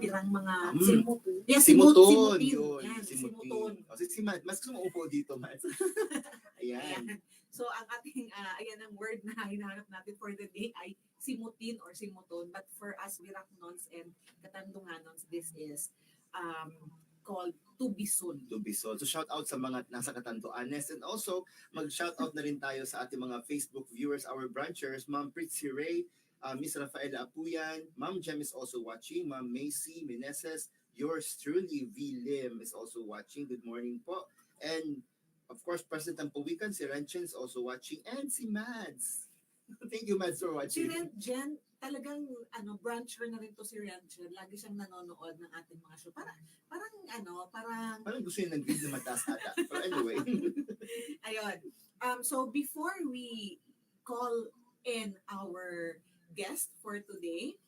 pirang mga Simuton. Yes, Simuton. Yun. Yan, Simuton. Si Mads, mas gusto mo upo dito, Mads. Ayan. So, ang ating, ayan ang word na hinahanap natin for the day ay simutin or simuton. But for us, Biracnons and Katandunganons, this is called Tubison. Tubison. So shout out sa mga nasa Catanduanes, and also mag-shout out na rin tayo sa ating mga Facebook viewers, our branchers, Ma'am Pritzy Ray, Miss Rafaela Apuyan, Ma'am Jem is also watching, Ma'am Macy Meneses, yours truly, V. Lim is also watching. Good morning po. And of course, President Puwikan, si Renchen is also watching, and si Mads. Thank you, Mads, for Si watching. Renchen, talagang brancher na rin to si Renchen. Lagi siyang nanonood ng ating mga show. Parang gusto yun ng grade na mataas ata. But anyway. Ayun. So before we call in our guest for today,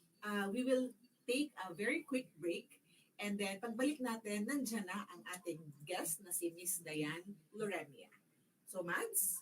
we will take a very quick break. And then pagbalik natin, nandiyan na ang ating guest na si Miss Diane Loremia. So Mads?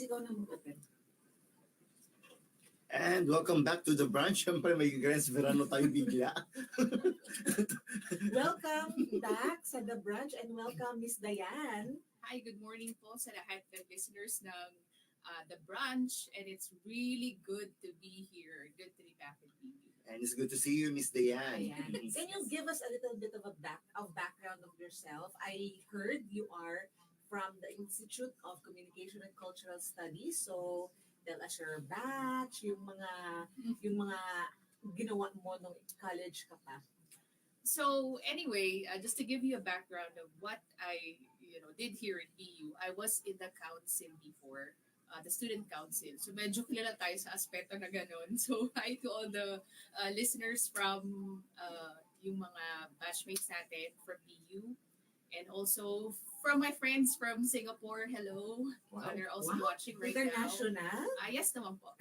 Ikaw na mag-open. And welcome back to the branch. Siyempre may Gres Verano tayo bigla. Welcome back sa The Branch and welcome Miss Diane. Hi, good morning po sa lahat ng listeners ng The Branch, and it's really good to be here. Good to be back with you. And it's good to see you, Miss Diane. Ayan. Can you give us a little bit of background of yourself? I heard you are from the Institute of Communication and Cultural Studies. So, tell us your batch, yung mga ginawa mo nung college ka pa. So anyway, just to give you a background of what I did here at BU, I was in the council before, the student council. So medyo kilala tayo sa aspeto na ganun. So hi to all the listeners from yung mga batchmates natin from BU. And also from my friends from Singapore, hello. Wow. They're also watching right International? now. Yes naman po.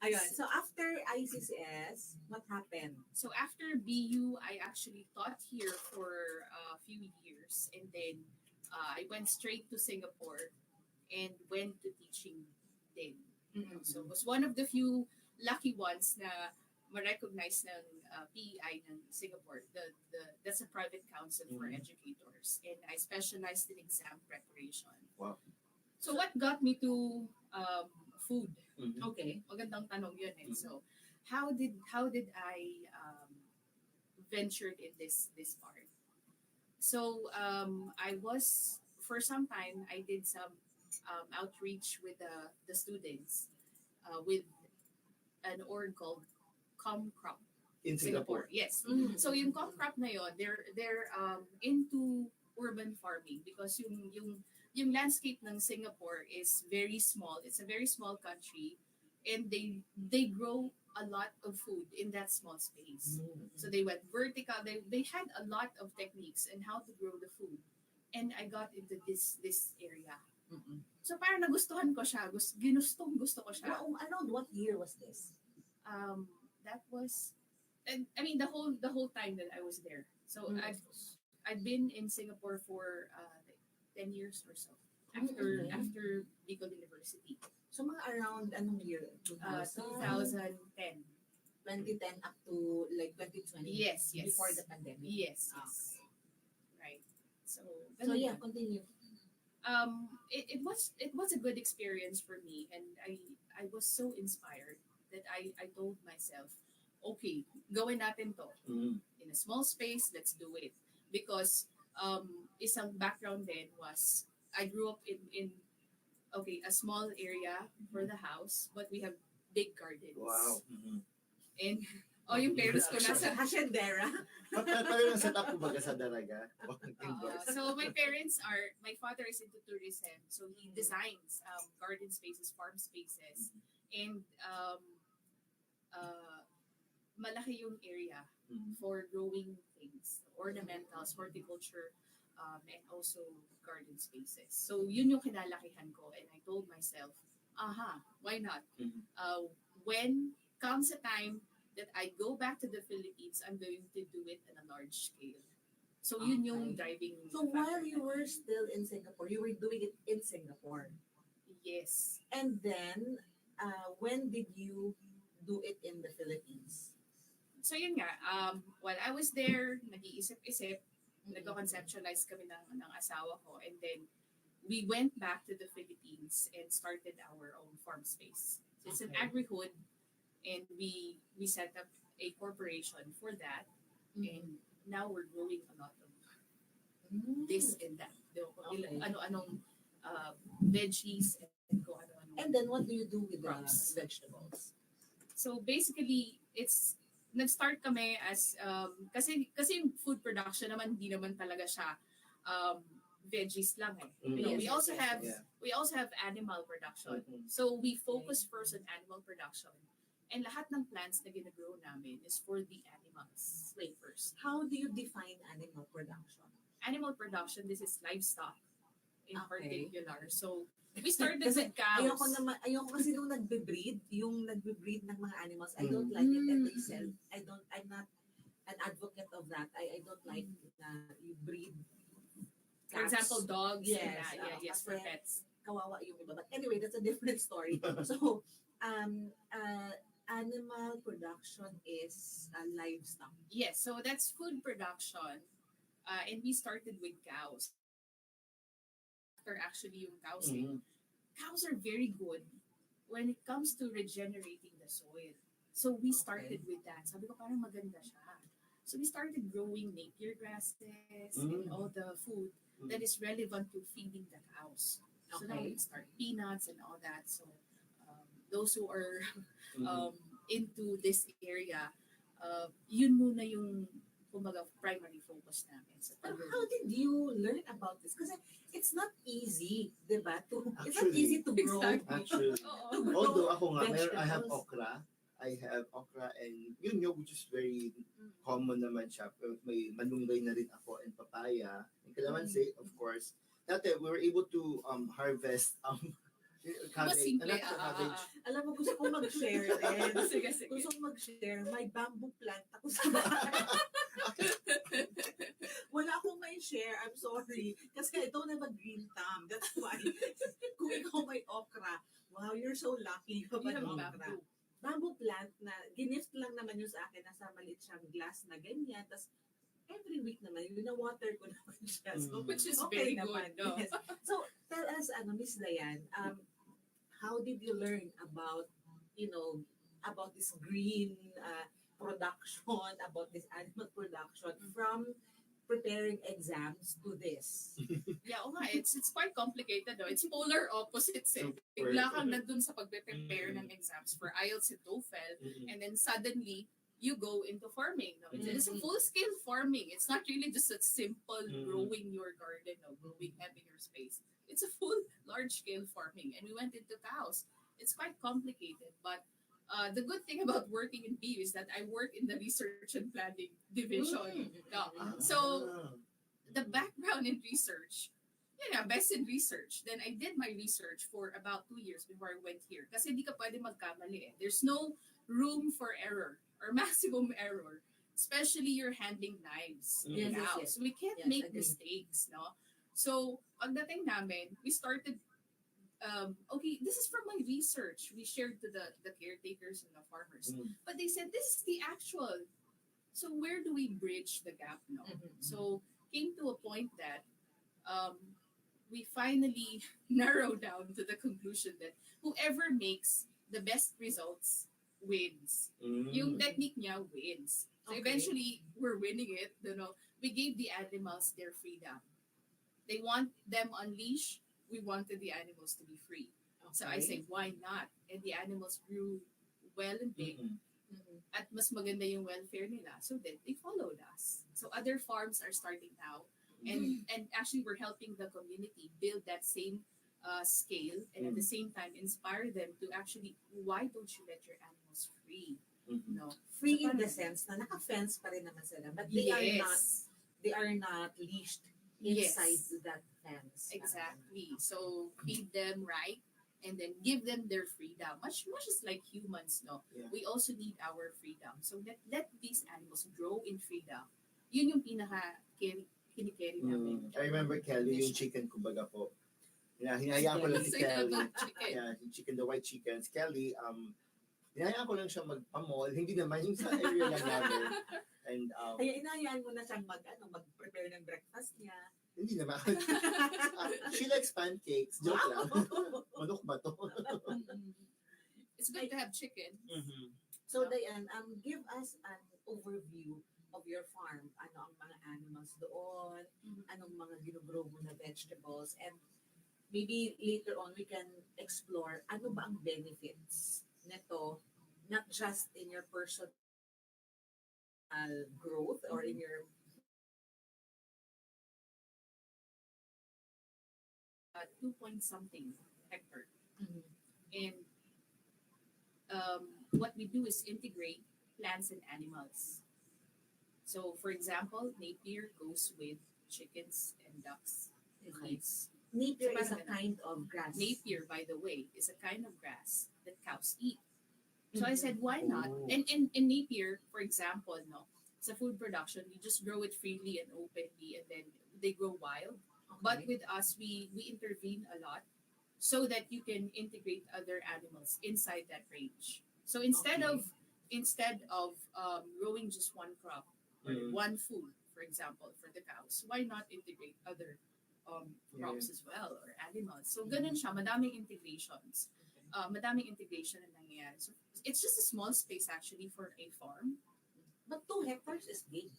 Ayun. So after ICCS, what happened? So after BU, I actually taught here for a few years. And then I went straight to Singapore and went to teaching then. Mm-hmm. So it was one of the few lucky ones na ma-recognize ng PEI ng Singapore. That's a private council for educators. And I specialized in exam preparation. Wow. So what got me to food? Mm-hmm. Okay, magandang tanong yun eh. So how did I ventured in this part? So I was, for some time, I did some outreach with the students with an org called ComCrop In Singapore. Yes. Mm-hmm. So yung ComCrop na yun, they're into urban farming because yung landscape ng Singapore is very small. It's a very small country, and they grow a lot of food in that small space. Mm-hmm. So they went vertical. They had a lot of techniques on how to grow the food, and I got into this area. Mm-hmm. So parang nagustuhan ko siya. Gusto ko siya. Around what year was this? That was, and I mean the whole time that I was there. So I've been in Singapore for like 10 years or so after Bicol University. So mga around anong year? 2010. 2010 up to like 2020? Yes. Before the pandemic? Yes. Okay. Right. So, So ganun yeah, yun. continue. It was a good experience for me, and I was so inspired that I told myself, okay, gawin natin to Mm. in a small space. Let's do it because isang background then was I grew up in okay, a small area for the house, but we have big gardens. Wow. Mm-hmm. And yung parents ko nasa Haciendera. Paano yung setup ko baga sa daraga? so my father is into tourism, so he designs garden spaces, farm spaces, and malaki yung area Mhm. for growing things, ornamentals, horticulture, and also garden spaces. So yun yung kinalakihan ko, and I told myself, why not? Mhm. When comes a time that I go back to the Philippines, I'm going to do it on a large scale. So yun yung driving So while factor you na- were still in Singapore, you were doing it in Singapore. Yes. And then, when did you do it in the Philippines? So yun nga, while I was there, nag-iisip-isip, nagko-conceptualize kami ng asawa ko, and then we went back to the Philippines and started our own farm space. So it's an Okay. agri-hood, and we set up a corporation for that, and now we're growing a lot of this and that. Okay. Ano-anong veggies and kung ano-ano. And then what do you do with the Crops. vegetables? So basically, nag-start kami as, kasi yung food production naman, hindi naman talaga siya veggies lang eh. Mm. You know, Yes, we also yes, have yeah. we also have animal production. Mhm. So we focus first on animal production. And lahat ng plants na ginagrow namin is for the animals first. How do you define animal production? Animal production, this is livestock in Okay. particular. So we started Kasi with cows. Ayoko kasi nung nagbe-breed ng mga animals. I don't like it that they sell. I'm not an advocate of that. I don't like na you breed For cats. example, dogs and Yes, that. Yeah, yes, for kasi pets. kawawa yung iba. But anyway, that's a different story. So, animal production is livestock. Yes, so that's food production. And we started with cows. After actually yung cows, Mhm. cows are very good when it comes to regenerating the soil. So we started with that. Sabi ko parang maganda siya. So we started growing napier grasses and all the food that is relevant to feeding the cows. So now we start peanuts and all that. So those who are Mhm. into this area, yun muna yung kumbaga primary focus namin. So, But how did you learn about this? Kasi it's not easy, di ba? It's not Actually, easy to grow. Exactly. Actually, Oo. although ako nga, I have Vegetables. okra. I have okra and yun yung which is very common naman siya. May malunggay na rin ako and papaya. And kalamansi, of course. Dati, we were able to harvest Mas cabbage. simple. Not the cabbage. Alam mo, gusto ko mag-share din. Sige, sige. Gusto ko mag-share. May bamboo plant ako sa bahay. Wala akong may share. I'm sorry. Kasi I don't have a green thumb. That's why. Kung ikaw may okra, wow, you're so lucky. You have okra. bamboo. Bamboo plant na ginift lang naman yun sa akin. Nasa maliit siyang glass na ganyan. Tapos every week naman, water ko naman siya. So, Which is okay very naman. good, no? Yes. So, tell us, Miss Dayan, how did you learn about, about this green production, about this animal production from preparing exams to this? Yeah, nga, it's quite complicated. No? It's polar opposites. Eh. Super. Bigla kang nandun sa pagpe-prepare ng exams for IELTS and TOEFL, Mhm. and then suddenly, you go into farming. No? It's a Mhm. full-scale farming. It's not really just a simple Mhm. growing your garden or growing having your space. It's a full, large-scale farming. And we went into cows. It's quite complicated, but the good thing about working in BU is that I work in the research and planning division. No. So, the background in research, best in research. Then I did my research for about 2 years before I went here. Kasi hindi ka pwede magkamali eh. There's no room for error or maximum error. Especially you're handling knives. Yes, yes, Now. yes. So we can't Yes, make agree. mistakes, no? So, pagdating namin, we started, okay, this is from my research. We shared to the caretakers and the farmers. Mm. But they said, this is the actual. So where do we bridge the gap, no? Mhm. So came to a point that um, we finally narrow down to the conclusion that whoever makes the best results wins. Yung technique niya wins. So Okay. eventually, we're winning it. You know, we gave the animals their freedom. They want them unleashed. We wanted the animals to be free. So I say, why not? And the animals grew well and big. Mhm. At mas maganda yung welfare nila. So then they followed us. So other farms are starting now. And actually we're helping the community build that same scale and at the same time inspire them to actually, why don't you let your animals free? No. Free So in the parang- sense na naka-fence pa rin naman sila, but Yes. they are not leashed Yes. inside that fence. Exactly. So feed them right and then give them their freedom. Much is like humans, no? Yeah. We also need our freedom. So let these animals grow in freedom. Yun yung kinikerry namin. I remember Kelly, yung chicken, kumbaga po. Hinahayaan ko lang si So, Kelly. chicken. Yeah, yung chicken, the white chickens. Kelly, hinahayaan ko lang siya magpamall. Hindi naman yung sa area lang namin. And, Kaya inayaan mo na siyang mag-prepare ng breakfast niya. hindi naman. She likes pancakes. Joke lang. Manok ba to? It's good to have chicken. So Diane, give us an overview of your farm. Ano ang mga animals doon, anong mga ginugrow mo na vegetables, and maybe later on we can explore ano ba ang benefits nito, not just in your personal growth or in your 2 point something hectare. And what we do is integrate plants and animals. So, for example, Napier goes with chickens and ducks. It Okay. eats. napier is a Parang kind of grass. Napier, by the way, is a kind of grass that cows eat. So I said, why not? Oh. And in Napier, for example, no, sa food production, you just grow it freely and openly, and then they grow wild. But Okay. with us, we intervene a lot so that you can integrate other animals inside that range. So instead Okay. of growing just one crop or Mm. one food, for example, for the cows, why not integrate other crops as well or animals? So ganun siya, madaming integrations. Madaming integration na nangyayari. So it's just a small space actually for a farm. But 2 hectares is big.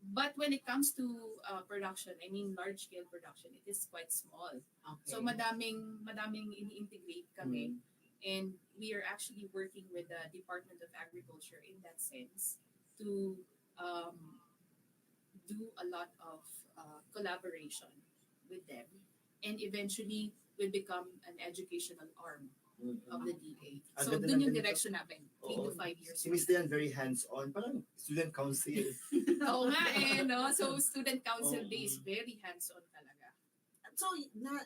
But when it comes to production, I mean large scale production, it is quite small. Okay. So madaming ini-integrate kami. And we are actually working with the Department of Agriculture in that sense to do a lot of collaboration with them. And eventually, we become an educational arm of the DA. Ang So ganda dun ng yung ganito. direction namin, 3 to Oo. 5 years. Si Miss Diane, very hands-on. Parang student council. Oo nga eh, no? So student council Oo. days, very hands-on talaga. So,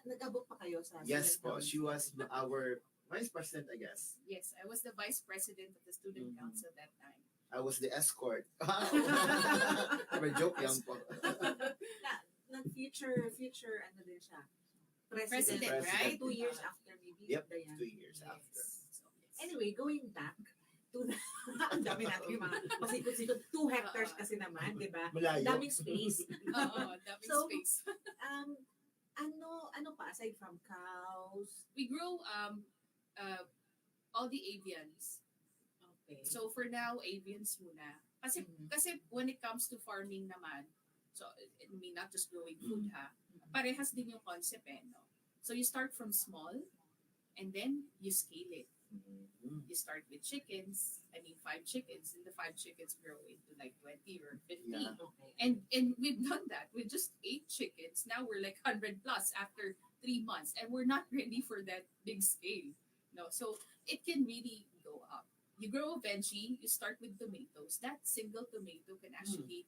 nag-abot pa kayo sa Yes student po, council? she was our vice president, I guess. Yes, I was the vice president of the student Mhm. council that time. I was the escort. Pero joke lang po. Future ano din siya. President, right? 2 years after maybe. Yep, Diane. 2 years Yes. after. So, yes. Anyway, going back to the, ang dami natin yung mga pasikot-sikot. 2 hectares kasi naman, di ba? Malayo. Daming space. Oo, daming So, space. Ano pa aside from cows? We grow all the avians. Okay. So for now, avians muna. Kasi Mhm. kasi when it comes to farming naman, so I mean not just growing food ha, Mhm. parehas din yung concept eh, no? So you start from small and then you scale it. Mm. You start with chickens, 5 chickens, and the 5 chickens grow into like 20 or 50. Yeah. Okay. And we've done that with just 8 chickens. Now we're like 100 plus after 3 months, and we're not ready for that big scale. No, so it can really go up. You grow a veggie, you start with tomatoes. That single tomato can actually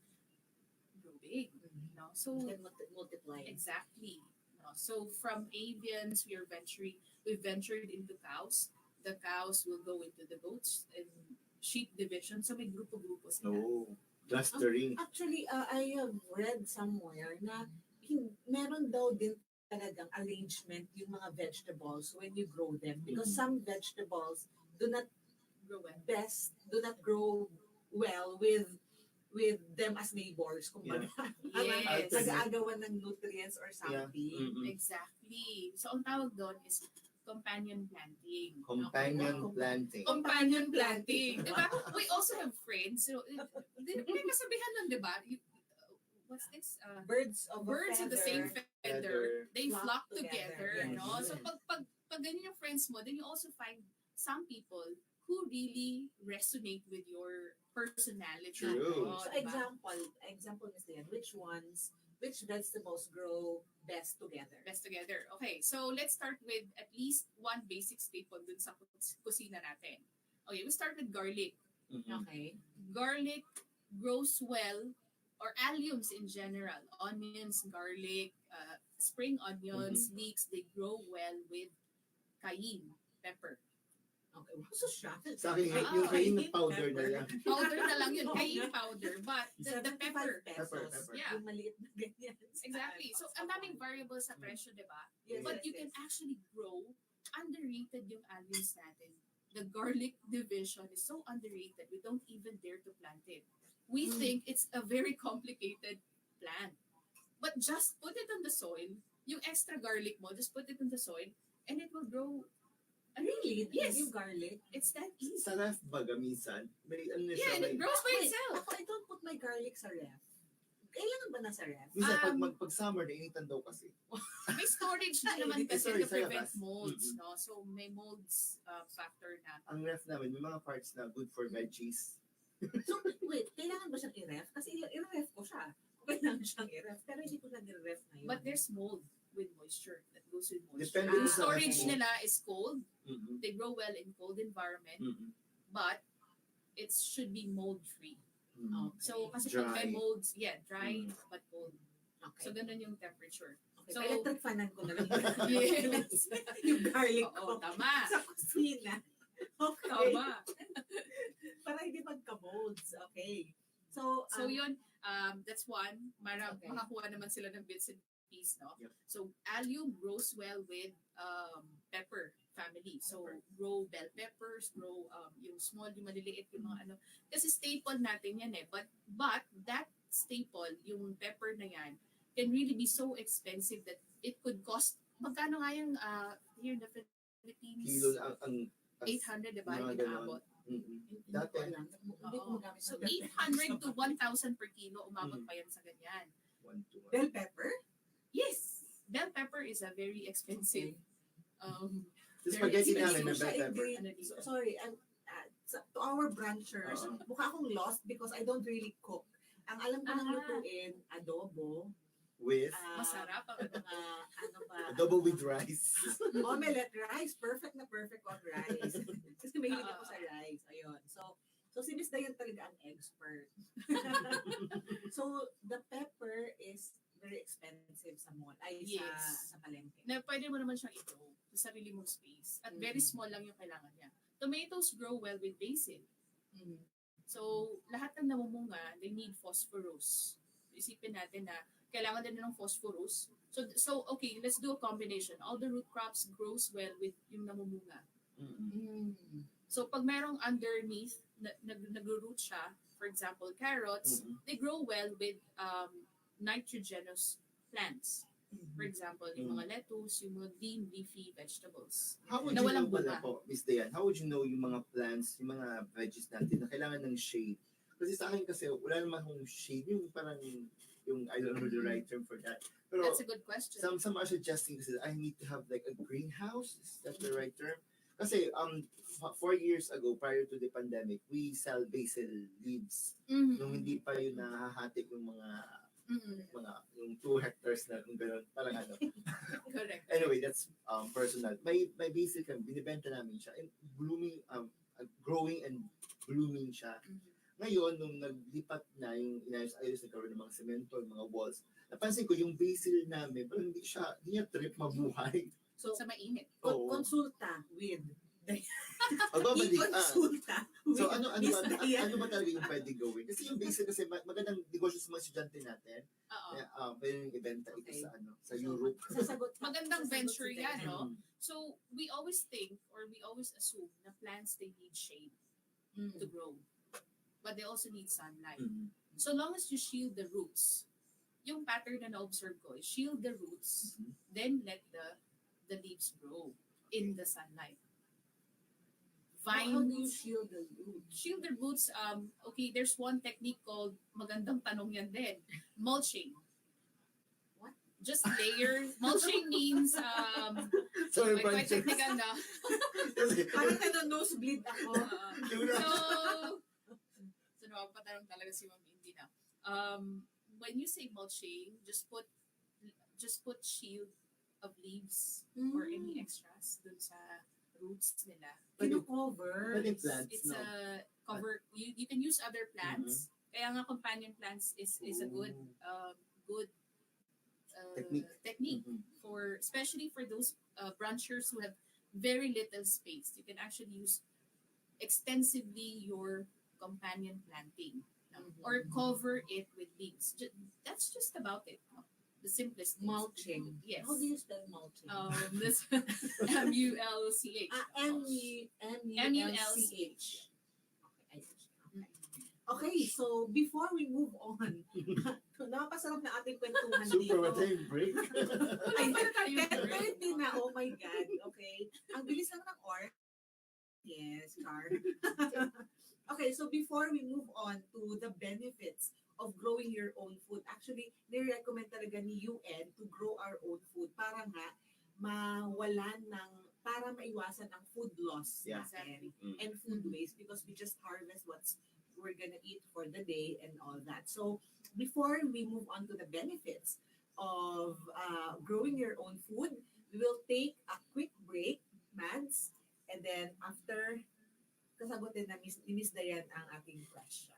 grow big. No, so Then multiply. exactly. No, so from avians, we've ventured into cows. The cows will go into the goats and sheep division. So may grupo-grupo sila. No. Clustering. Actually, I have read somewhere na meron daw din talagang arrangement yung mga vegetables when you grow them because Mhm. some vegetables do not Grow well. grow well with with them as neighbors, kumbaga. Yes. Nag-aagawan ng nutrients or something. Mm-mm. Exactly. So, ang tawag doon is companion planting. Companion Okay. planting. Companion planting. Diba? We also have friends. So, may kasabihan nun, diba? What's this? Birds of Birds a of the same feather. feather, they flock flock together. together. No? Yes. So, pag ganyan yung friends mo, then you also find some people who really resonate with your personality. True. No? So Diba? example, Ms. Lian, which vegetables grow best together? Best together. Okay, so let's start with at least one basic staple dun sa kusina natin. Okay, we start with garlic. Mm-mm. Okay. Garlic grows well, or alliums in general, onions, garlic, spring onions, leeks, they grow well with cayenne pepper. Okay. Wow, so shocked. Sa akin, Ah, yung kain cayenne powder na pepper. lang. Powder na lang yun, Oo cayenne nga. powder, but the 75 pepper. pesos. Pepper. Yeah. Yung maliit na ganyan. Exactly. So, ang daming variables sa presyo, di ba? Yes, But you can actually grow, underrated yung alliums natin. The garlic division is so underrated, we don't even dare to plant it. We think it's a very complicated plant. But just put it on the soil, yung extra garlic mo, just put it in the soil, and it will grow. Really? Yes. Yung garlic? It's that easy. Sa ref baga minsan, may ano na Yeah, siya, and may, it grows by Wait, itself. Ako, I don't put my garlic sa ref. Kailangan ba nasa ref? minsan Um, pag summer, nainitan daw kasi. May storage na naman Sorry, kasi to sa prevent labas. molds, Mm-mm. no? So, may molds factor na. Ang ref namin, may mga parts na good for veggies. So, wait, kailangan ba siyang i-ref? Kasi i-ref ko siya. Kailangan siyang i-ref. Pero hindi ko na i-ref ngayon. But there's mold with moisture that goes with moisture. Depende Yung sa storage mold. nila is cold. Mm-mm. They grow well in cold environment, Mm-mm. but it should be mold-free. Mm-mm. Okay. So, kasi Dry. pag may molds, dry Mm. but cold. Okay. So, ganun yung temperature. Okay, So- electric fanan ko na lang. Yes. Yung garlic Oo, ko. tama. Sa kusina. Okay. Tama. Para hindi magka-molds. Okay. So, So, yun, that's one. Okay. Makakuha naman sila ng bits and pieces, no? Yep. So, allium grows well with pepper family. So, grow bell peppers, grow yung small, yung maliliit, yung mga ano. Kasi staple natin yan eh. But that staple, yung pepper na yan, can really be so expensive that it could cost, magkano nga yung here in the Philippines? Kilo ang 800, diba? mga Yung ganon. inaabot. Mm-mm. hindi Dati, ko alam. Hindi ko Oo. magamit So, ng bell 800 to pepper. 1,000 per kilo, umabot pa yan sa ganyan. 1 to 1. Bell pepper? Yes! Bell pepper is a very expensive Sa Very spaghetti expensive. namin Hindi na ko siya bell pepper. i-grade. Sorry, to our branchers, Oo. mukha akong lost because I don't really cook. Ang alam ko ng lutuin, adobo, With masarap ang mga ano pa, adobo with rice. omelette rice, perfect na perfect on rice. Kasi mahilig ako sa rice. Ayun. So si Miss Dayan talaga ang expert. So the pepper is very expensive sa mall, ay Yes. sa palengke. na pwede mo naman siyang i-grow sa sarili mong space. At very small lang yung kailangan niya. Tomatoes grow well with basil. Mhm. So, lahat ng namumunga, they need phosphorus. Isipin natin na kailangan din ng phosphorus. So okay, let's do a combination. All the root crops grows well with yung namumunga. Mm-mm. So, pag merong underneath, nag-root siya, for example, carrots, Mm-mm. they grow well with nitrogenous plants. For example, yung mga lettuce, yung mga green leafy vegetables. How would Na you walang know pala bunga. po, Miss Dayan, how would you know yung mga plants, yung mga veggies natin na kailangan ng shade? Kasi sa akin kasi, wala naman akong shade, yung parang, yung I don't know the right term for that. Pero That's a good question. some are suggesting kasi I need to have like a greenhouse. Is that the right term? Kasi 4 years ago, prior to the pandemic, we sell basil leaves. Mhm. Nung hindi pa yun nahahatik yung mga Mhm. yung 2 hectares na kung gano'n, parang ano. Correct. Anyway, that's personal. May basic binibenta namin siya and blooming growing and blooming siya. Mhm. Ngayon nung naglipat na yung inayos-ayos nagkaroon ng mga semento, yung mga walls, napansin ko yung basil namin, parang hindi niya trip mabuhay. So Sa mainit. Oo. konsulta with Magbabalik. i-consulta with So ano Miss Dayan. ba talaga yung pwede gawin? Kasi yung basil kasi magandang negosyo sa mga estudyante natin. Oo. Pwede yung ibenta ito Okay. sa sa Europe. Sasagot. Magandang sasagot venture si yan, Dayan. no? So, we always think or we always assume na plants, they need shade Mm. to grow. but they also need sunlight. Mhm. So long as you shield the roots, yung pattern na na-observe ko is shield the roots, Mhm. then let the leaves grow in the sunlight. How do you Vines, shield the root? shield the roots, okay, there's one technique called, magandang tanong yan din, mulching. What? Just layer. Mulching means, Sorry, quite branches. technical na. Kasi, Parang nosebleed ako. So napapatanong talaga si Ma'am Indy na. When you say mulching, just put shield of leaves or any extras dun sa roots nila. Kino-cover. Pwede plants, It's no? a cover. You can use other plants. Kaya nga companion plants is a good good technique Mhm. for, especially for those branchers who have very little space. You can actually use extensively your companion planting, no? Or cover it with leaves. That's just about it. No? The simplest things. Mulching. Yes. How do you spell mulching? This MULCH. MULCH. Okay, so before we move on, napasarap na ating kwentuhan Super, dito. what time break? Ay, Wala tayo 10:30 na, oh my God. Okay. Ang bilis lang ng or. Yes, Char. Okay, so before we move on to the benefits of growing your own food, actually, nire-recommend talaga ni UN to grow our own food para nga mawalan ng, para maiwasan ang food loss Yeah. natin Mm. and food waste because we just harvest what's we're gonna eat for the day and all that. So before we move on to the benefits of growing your own food, we will take a quick break, Mads, and then after, kasagutin na ni Miss Dayan ang ating question.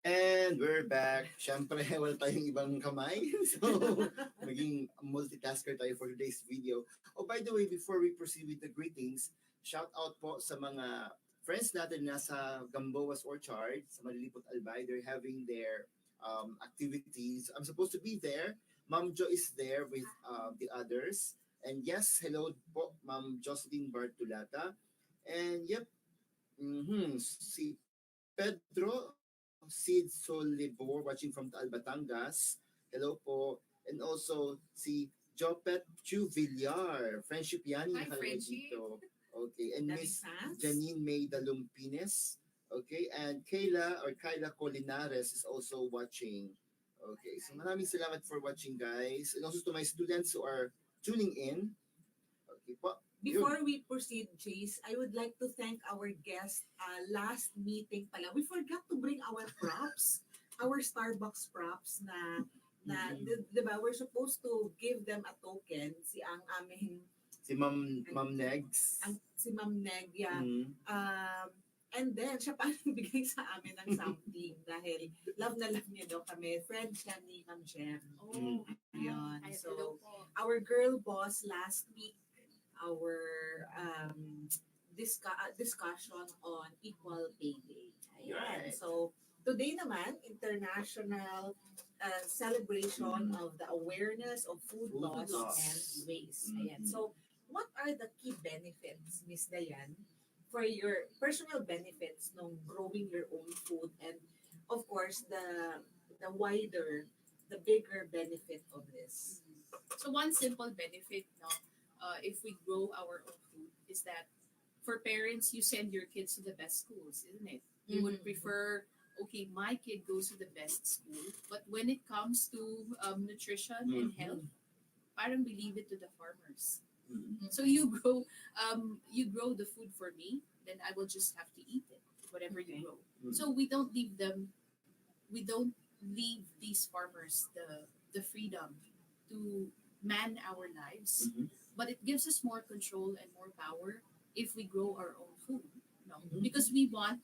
And we're back. Siyempre, wala tayong ibang kamay. So, maging multitasker tayo for today's video. Oh, by the way, before we proceed with the greetings, shout out po sa mga friends natin nasa Gamboa's Orchard, sa Malilipot Albay. They're having their activities. I'm supposed to be there. Ma'am Jo is there with the others. And yes, hello po, Ma'am Jocelyn Bartulata. And yep, si Pedro Sid Solibor watching from Taal, Batangas. Hello po. And also si Jopet Chu Villar. Friendship yan. Hi, nakalagay Friendship. dito. Okay. And That Miss makes sense. Janine May Dalumpines. Okay. And Kayla Colinares is also watching. Okay. So maraming salamat for watching, guys. And also to my students who are tuning in. Okay po. Before we proceed, Chase, I would like to thank our guest. Last meeting pala, we forgot to bring our props, our Starbucks props na diba, we're supposed to give them a token. Si ang aming Si Ma'am Negs. si Ma'am Neg, yeah. Mhm. And then, siya pa bigay sa amin ng something dahil love na love niya daw kami. Friend siya ni Ma'am Jem. Oh, Yun. ay, So, hello po. our girl boss last week, our discussion on Equal Pay Day. Ayan. Right. So, today naman, International celebration of the awareness of food Food loss loss. and waste. Mhm. Ayan. So, what are the key benefits, Miss Dayan, for your personal benefits ng growing your own food, and of course the bigger benefit of this? So one simple benefit, no, if we grow our own food, is that for parents, you send your kids to the best schools, isn't it? You would Mhm. prefer, okay, my kid goes to the best school, but when it comes to nutrition and Mhm. health, parang we leave it to the farmers. Mhm. So you grow the food for me, then I will just have to eat it, whatever Okay. you grow. Mhm. So we don't leave these farmers the freedom to man our lives, Mhm. but it gives us more control and more power if we grow our own food. No, Mhm. because we want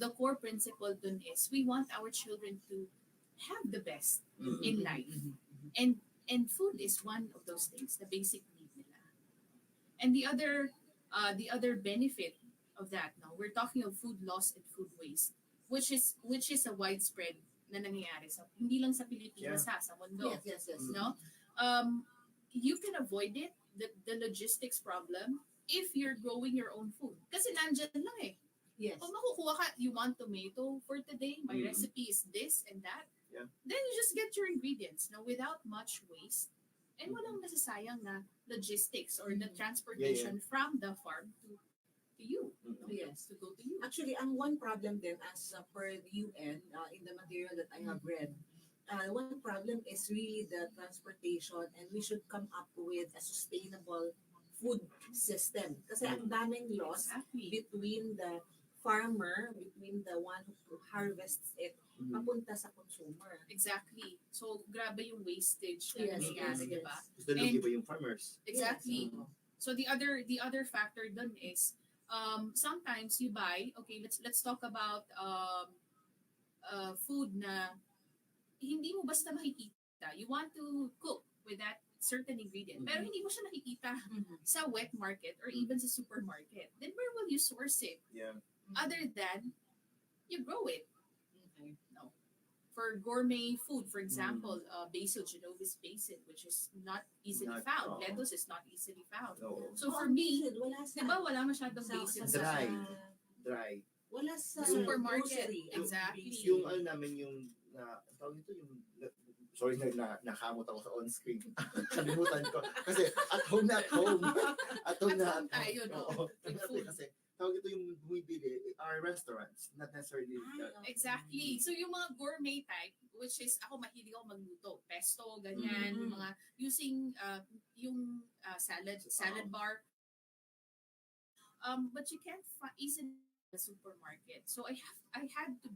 the core principle dun is we want our children to have the best Mhm. in life, Mhm. and food is one of those things, the basic need nila. And the other benefit of that, no, we're talking of food loss and food waste, which is a widespread na nangyayari sa hindi lang sa Pilipinas sa mundo, Yes, yes, yes. Mm. no? You can avoid it, the logistics problem, if you're growing your own food. Kasi nandyan lang eh. Yes. Kung makukuha ka, you want tomato for today, my Mm. recipe is this and that, Yeah. then you just get your ingredients, no, without much waste. And Mhm. walang nasasayang na logistics or the Mhm. transportation from the farm to you. Mhm. No? Yes. To go to you. Actually, ang one problem din as per UN, in the material that I have read, one problem is really the transportation, and we should come up with a sustainable food system. Kasi ang daming loss Exactly. between the farmer, between the one who harvests it, Mhm. papunta sa consumer. Exactly. So, grabe yung wastage na Yes, nangyayari, yes, di ba? yes. Gusto nung And- iba yung farmers. Exactly. Yes, oo. So the other factor dun is sometimes you buy, okay, let's talk about food na hindi mo basta makikita. You want to cook with that certain ingredient, pero Mhm. hindi mo siya nakikita Mhm. sa wet market or even sa supermarket. Then where will you source it? Yeah. Other than you grow it. Okay. No. For gourmet food, for example, basil, Genovis basil, which is not easily Not- found. oo. Lettuce is not easily found. No. So Oh, for ang me, basil, wala sa, di ba wala masyadong sa, basil sa, sa Dry. sa- Dry. wala sa supermarket. grocery, ang Exactly. basil. Yung namin yung ang tawag ito yung sorry nakamot ako sa on-screen. Kalimutan ko. Kasi at home na at home. At home na At at home tayo, no? Oo. With Kasi, food. kasi tawag ito yung bumibili are restaurants, not necessarily Exactly. So yung mga gourmet type, which is ako mahilig ako magluto, pesto, ganyan, Mhm. yung mga using yung salad bar. But you can't easily in the supermarket. So I have to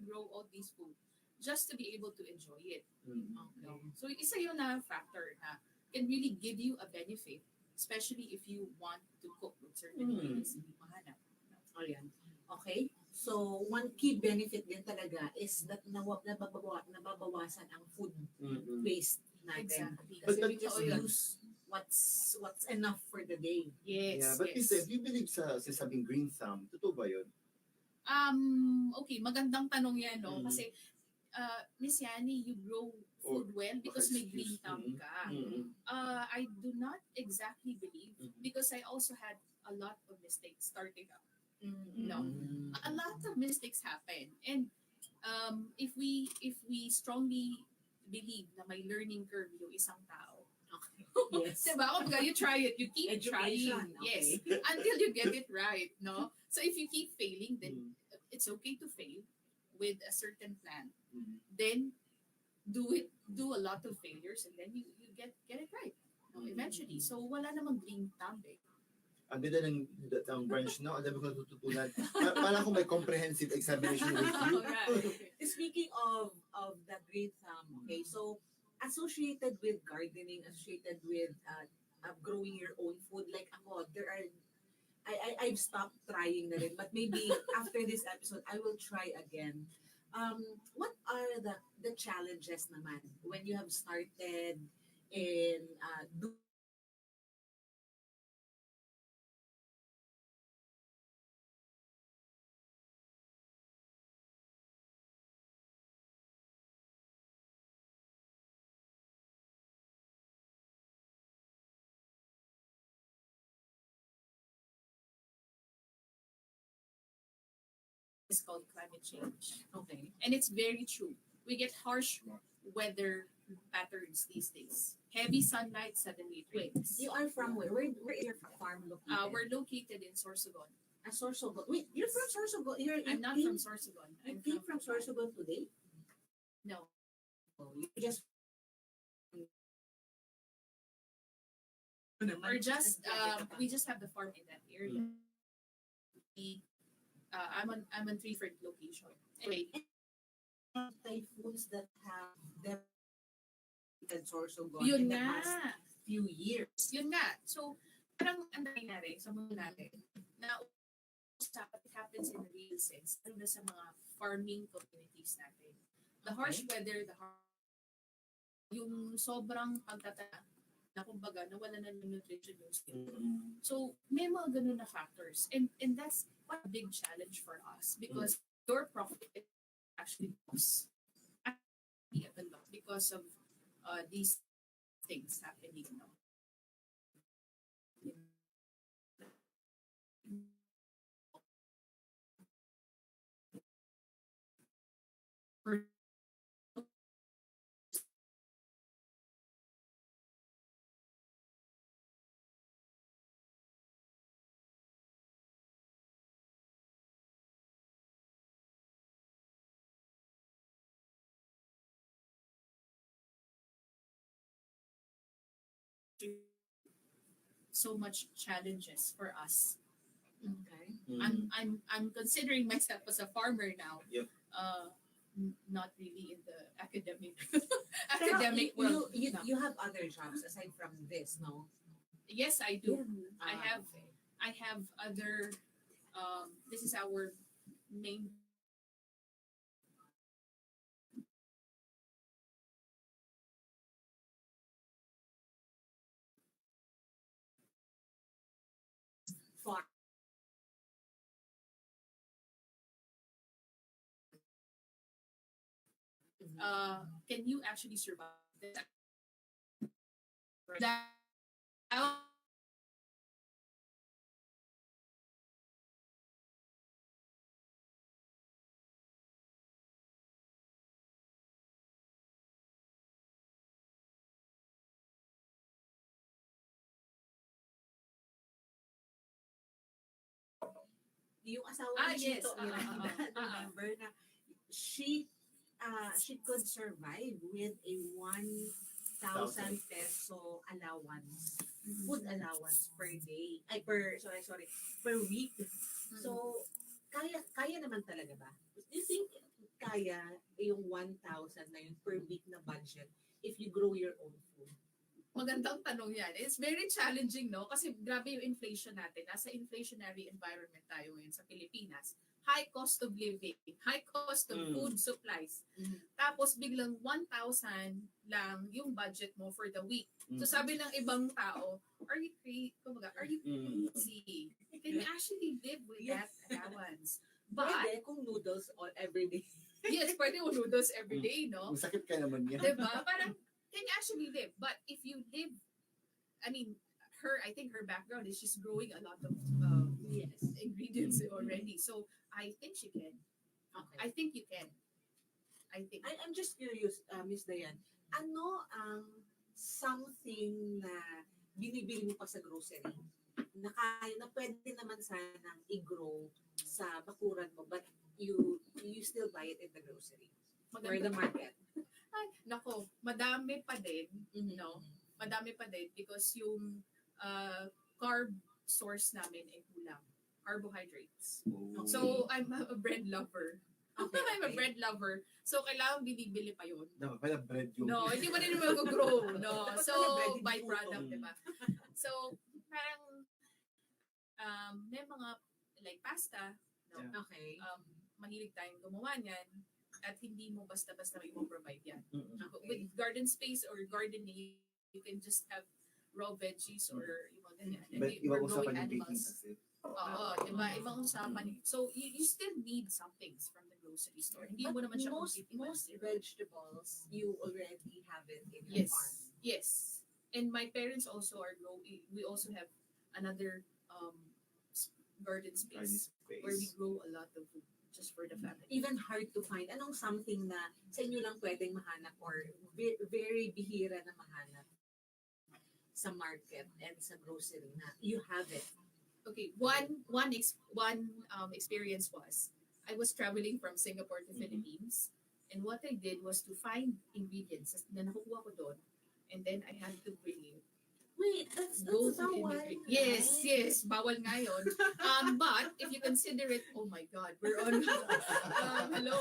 grow all these food just to be able to enjoy it. Mm. No? So isa yun na factor na can really give you a benefit, especially if you want to cook with certain Mm. ingredients hindi mahanap. Ayan. Okay? So, one key benefit din talaga is that nababawasan ang food Mm-mm. waste natin. Exactly. Kasi But- we just Oo yun. use what's enough for the day. Yes, Yeah, but yes. do you believe sa sabing green thumb? Totoo ba yun? Okay, magandang tanong yan, no? Mm. Kasi, Miss Yani, you grow food well because may green excuse. thumb ka. Mm-mm. I do not exactly believe Mhm. because I also had a lot of mistakes starting up. Mm. No. Mm. A lot of mistakes happen. And if we strongly believe na may learning curve yung isang tao, Okay. Yes. diba? Kumbaga, you try it, you keep Education, trying. okay. Yes. Until you get it right, no? So if you keep failing, then Mm. it's okay to fail with a certain plan. Mm. Then do a lot of failures, and then you get it right. No, eventually. So wala namang green thumb eh. Ang ganda ng branch, no? Ang dami ko natututunan. Parang kung may comprehensive examination with you. Alright. Speaking of the green thumb, okay, so associated with gardening, associated with growing your own food, like ako, I've stopped trying na rin, but maybe after this episode, I will try again. What are the challenges naman when you have started in is called climate change. Okay. And it's very true. We get harsh weather patterns these days. Heavy sunlight, suddenly it rains. You are from where? Where is your farm located? We're located in Sorsogon. Sorsogon. Wait, you're from Sorsogon. I'm not from Sorsogon. You I'm came from Sorsogon today? No. Oh, you just. Or just we just have the farm in that area. I'm on 3 different location. Anyway, Typhoons that have them and Sorsogon yun in the nga. past few years. Yun nga. So, parang ang nangyayari sa mundo natin na it happens in a real sense, lalo na sa mga farming communities natin. The harsh weather, yung sobrang pagtatana na kumbaga nawala na ng nutrition yung skin. So, may mga ganun na factors. And that's a big challenge for us because your profit actually goes a lot because of these things happening now. So much challenges for us. Okay. I'm considering myself as a farmer now. Yep. Not really in the academic Pero academic world. you, No. you have other jobs aside from this, no? Yes, I do. Ah, okay. I have other. This is our main. Farm. Can you actually survive that? That Yung asawa ni yes. Chito, remember na she could survive with a 1,000 peso allowance, food allowance per day. Ay, per week. So, kaya naman talaga ba? Do you think kaya yung 1,000 na yun per week na budget if you grow your own food? Magandang tanong yan. It's very challenging, no? Kasi grabe yung inflation natin. Nasa inflationary environment tayo ngayon sa Pilipinas. High cost of living, high cost of food supplies. Tapos biglang 1,000 lang yung budget mo for the week. So sabi ng ibang tao, are you crazy? Can you actually live with that allowance? But, Pwede kung noodles all every day. yes, pwede yung noodles every day, no? Kung sakit ka naman yan. Diba? Parang, can you actually live? But if you live, I mean, I think her background is she's growing a lot of ingredients already. So I think she can. Okay. I think you can. I'm just curious, Miss Dayan. Ano ang something na binibili mo pa sa grocery na kaya na pwede naman sanang i-grow sa bakuran mo but you still buy it in the grocery or the market? Ay, nako, madami pa din, no? Madami pa din because yung carb source namin ay kulang. Carbohydrates. So, I'm a bread lover. Okay, I'm a bread lover. So, kailangan binibili pa yun. Dapat pala bread yung... No, hindi mo rin mag-grow. No. Dapat So, pala bread, hindi byproduct, utong. di ba? So, parang may mga like pasta, no? Yeah. Okay. Mahilig tayong gumawa niyan at hindi mo basta-basta may provide yan. Okay. With garden space or gardening, you can just have raw veggies or yung mga ganyan. And But we're iba growing usapan yung baking animals. kasi. Oo, diba? Ibang usapan. So, you still need some things from the grocery store. Hindi mo naman siya most completely vegetables you already have it in your Yes. farm. Yes. And my parents also are growing. We also have another garden Garden space space. where we grow a lot of food. just for the family. Even hard to find? Anong something na sa inyo lang pwedeng mahanap or very bihira na mahanap sa market and sa grocery na you have it? Okay, one experience was I was traveling from Singapore to Philippines, and what I did was to find ingredients na nakukuha ko doon, and then I had to bring it. Wait, that's Go to bawal. immigrate. Yes, right? yes, bawal nga yun. But if you consider it, oh my God, we're on. Hello.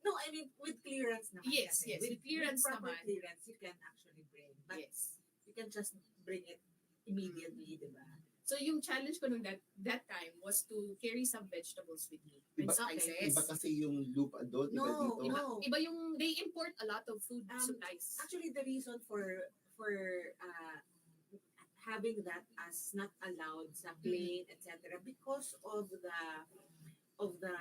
No, I mean with clearance naman. Yes, kasi. yes, with clearance proper naman. clearance, you can actually bring. But Yes. you can just bring it immediately, di ba? So yung challenge ko nung that time was to carry some vegetables with me and Iba- spices. Iba kasi yung lupa doon, iba No, dito. iba. Iba yung they import a lot of food Um, supplies. Actually, the reason for having that as not allowed sa plane, etc., because of the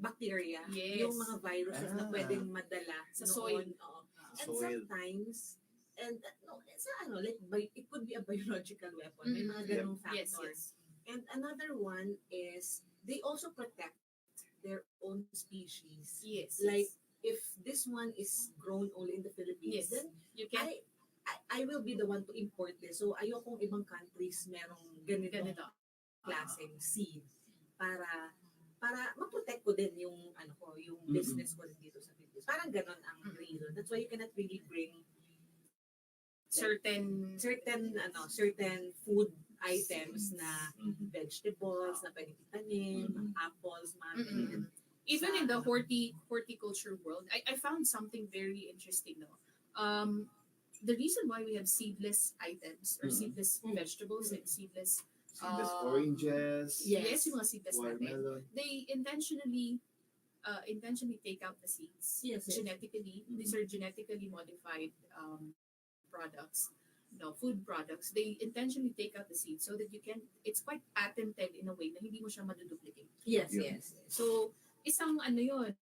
bacteria, Yes. yung mga viruses na Ah. pwedeng madala Sa noon. soil. Oo. And Soil. sometimes, no, it's like it could be a biological weapon. May mga Mm. ganung Yes, factors. yes. And another one is they also protect their own species. Yes. Like if this one is grown only in the Philippines, Yes. then You can I will be the one to import this. So ayokong ibang countries merong ganitong ganito. klaseng seed para ma-protect ko din yung yung Mm-mm. business ko rin dito sa Philippines. Parang ganon ang reason. That's why you cannot really bring Certain certain food items na Mhm. vegetables na pwedeng itanim, apples, Mm-mm. Even in the horticulture world, I found something very interesting though. The reason why we have seedless items or seedless vegetables and seedless Seedless oranges, yes, yung mga seedless natin, watermelon. they intentionally take out the seeds. Yes, yes. Genetically, these are genetically modified products, food products. They intentionally take out the seeds so that it's quite patented in a way na hindi mo siya maduduplicate. Yes, Yeah. yes. So, isang yun,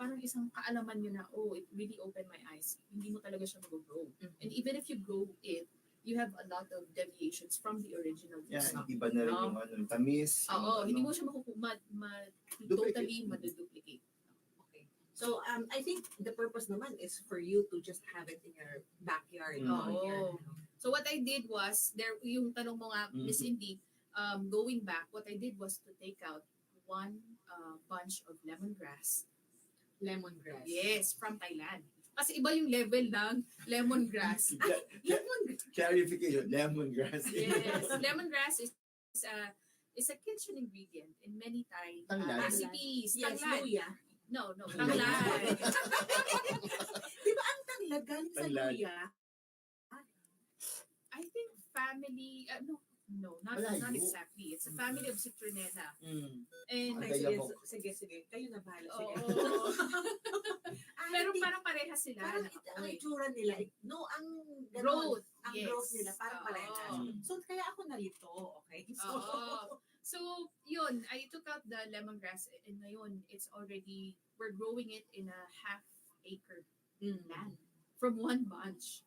parang isang kaalaman yun na, it really opened my eyes. Hindi mo talaga siya mag-grow. And even if you grow it, you have a lot of deviations from the original Yan, stock. iba na rin yung tamis. Oo, yung hindi ano. mo siya Duplicate. totally maduduplicate. Okay. So I think the purpose naman is for you to just have it in your backyard. Mm. in your, So what I did was, yung tanong mo nga, Miss Indy, going back, what I did was to take out one bunch of lemongrass. lemongrass. Yes, from Thailand. Kasi iba yung level ng lemongrass. Clarification, lemongrass. Yes, lemongrass is a kitchen ingredient in many Thai Tanglad. recipes. Yes, Tanglad. luya. No, Tanglad. tanglad. Di ba ang tanglad galing sa Tanglad. luya? I think family, not Malayo. exactly. It's a family of citronella. Mm. And Ang Okay, gaya mo. sige. Kayo na bahala. Oo. Sige. Pero Hindi. parang pareha sila. Parang ang itsura nila, ang ganon, Growth. ang Yes. growth nila, parang Oo. parehas. So, kaya ako narito, okay? So, Oo. So, yun, I took out the lemongrass and ngayon, we're growing it in a half acre land from one bunch.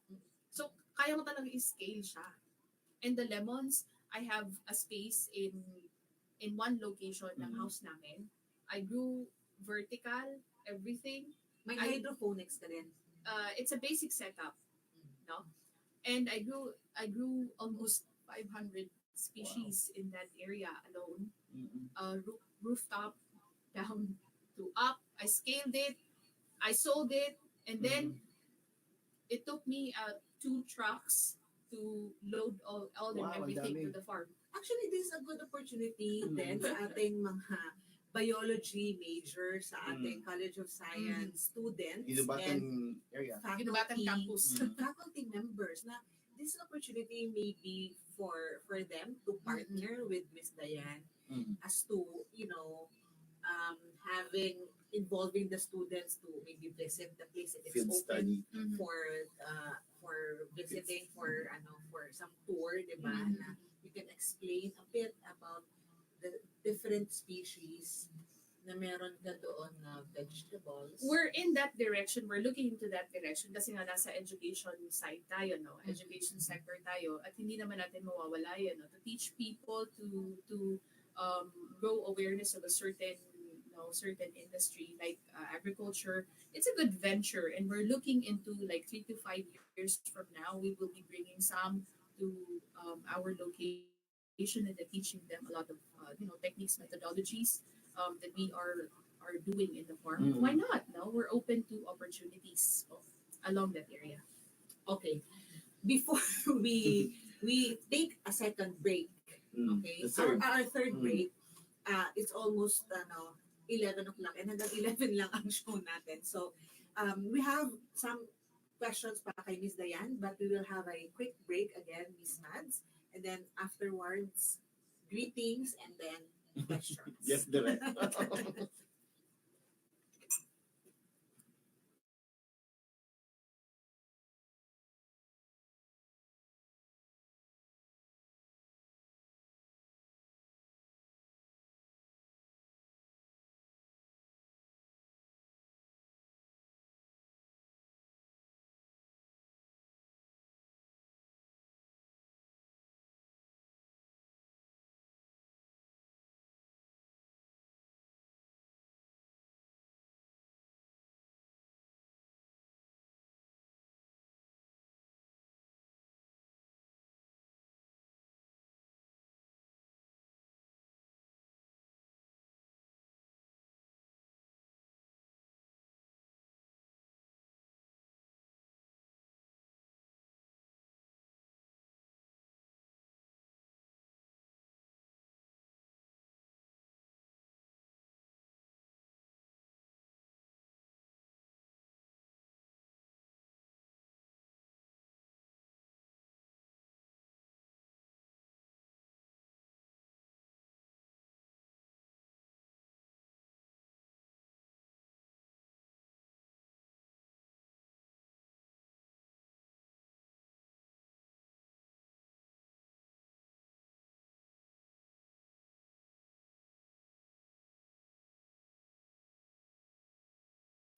So, kaya mo talaga i-scale siya. And the lemons, I have a space in one location ng house namin. I grew vertical, everything. may I- hydroponics ka din. It's a basic setup, no? And I grew almost 500 species in that area alone. Mm-mm. Rooftop down to up. I scaled it. I sold it, and then it took me 2 trucks to load all and Wow, ang everything dami. to the farm. Actually, this is a good opportunity Mm. din sa ating mga biology major, sa ating College of Science students Ginubatan and area. Ginubatan campus. faculty members na this opportunity may be for them to partner with Miss Diane Mm. as to, involving the students to maybe visit the place if it's Field open study. Mhm. for visiting for some tour, di ba? Mhm. Na you can explain a bit about the different species na meron ka doon na vegetables. We're in that direction. We're looking into that direction kasi nga nasa education side tayo, no? Education sector tayo at hindi naman natin mawawala yan, no? To teach people to grow awareness of a certain certain industry like agriculture. It's a good venture, and we're looking into like 3 to 5 years from now we will be bringing some to our location and then teaching them a lot of techniques, methodologies that we are doing in the farm. Why Mm. not? No, we're open to opportunities along that area. Okay. Before we take a second break, okay? The third. Our third Mm. break, it's almost 11 o'clock and hanggang 11 lang ang show natin. So, we have some questions pa kay Miss Diane, but we will have a quick break again, Miss Mads. And then afterwards, greetings and then questions. Yes, direct.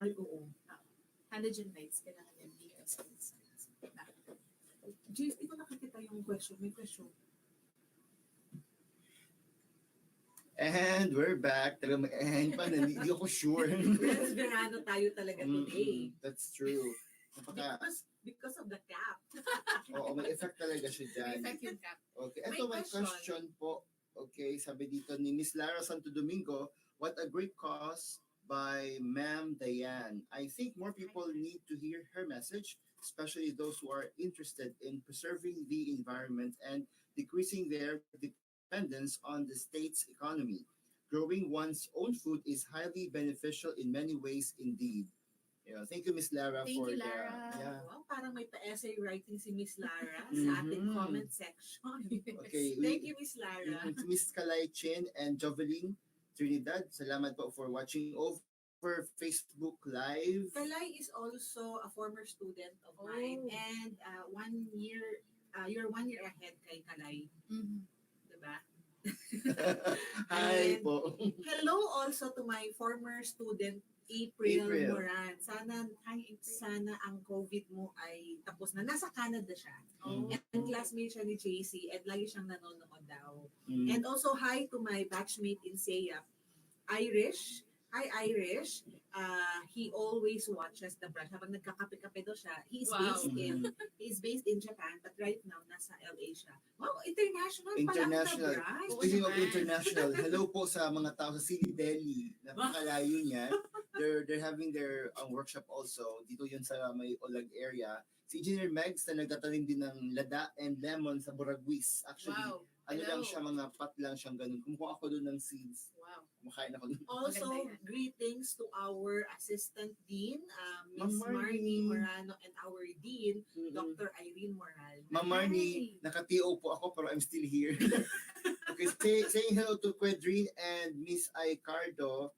Ay, oo. Halogen lights, kailangan MDF. James, di ko nakakita yung question. May question. And we're back. Talaga may and pa, hindi ako sure. Yes, verano tayo talaga today. That's true. Napaka, Because of the cap. oo, may effect talaga siya dyan. Effect yung cap. Okay, May ito may question. question po. Okay, sabi dito ni Miss Lara Santo Domingo, what a great cause by Ma'am Diane. I think more people need to hear her message, especially those who are interested in preserving the environment and decreasing their dependence on the state's economy. Growing one's own food is highly beneficial in many ways indeed. Yeah, thank you, Miss Lara, Thank for you, the Lara. yeah. Wow, parang may pa-essay writing si Miss Lara sa ating Mhm. comment section. Okay, Thank you, Miss Lara. To Miss Kalay Chin and Jovelyn Trinidad, salamat po for watching over Facebook Live. Kalay is also a former student of mine Oh. and 1 year, you're 1 year ahead kay Kalay, Mhm. diba? Hi And po. hello also to my former student April April. Moran. Sana ang COVID mo ay tapos na. Nasa Canada siya. Oh. And classmate siya ni JC at lagi siyang nanonood daw. Mm. And also hi to my batchmate in SEA, Irish. Hi Irish. He always watches the brush. Habang nagkakape-kape daw siya, Wow. he's based in Japan, but right now nasa LA siya. Wow, international pala ang International. The Brush. Speaking of naman. international, hello po sa mga tao sa City Delhi. Napakalayo niya. They're having their workshop also. Dito yun sa may Olag area. Si Engineer Megs na nagtatanim din ng lada and lemon sa Buraguis. Actually, Wow. ano lang Hello. siya, mga pot lang siyang ganun. Kumuha ako doon ng seeds. Wow. Kumakain ako doon. Also, Maganda yan. greetings to our Assistant Dean, Ms. Ma'am Marnie Marnie. Morano, and our Dean, Mm-mm. Dr. Irene Moral. Ma'am Marnie, naka-TO po ako pero I'm still here. Okay, saying hello to Quedrine and Miss Icardo.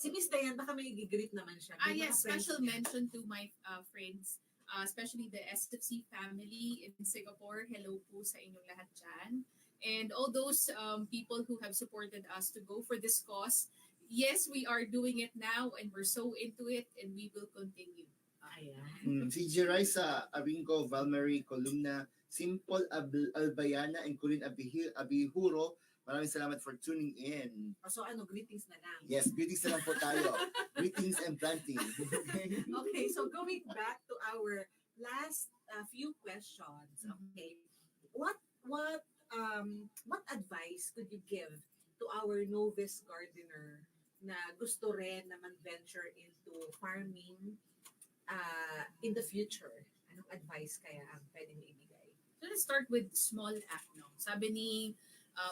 Si Miss Diane, baka may gigreet naman siya. Ah, May mga yes, friends special niya. mention to my friends, especially the SFC family in Singapore. Hello po sa inyong lahat dyan. And all those people who have supported us to go for this cause. Yes, we are doing it now and we're so into it and we will continue. Ayan. Si Jeraisa Aringo, Valmery Columna, Simple Albayana, and Colin Abihuro, Maraming salamat for tuning in. So greetings na lang. Yes, greetings na lang po tayo. Greetings and planting. Okay. Okay, so going back to our last few questions. Okay, what advice could you give to our novice gardener na gusto rin na mag-venture into farming in the future? Anong advice kaya ang pwedeng ibigay? So let's start with small act. No? Sabi ni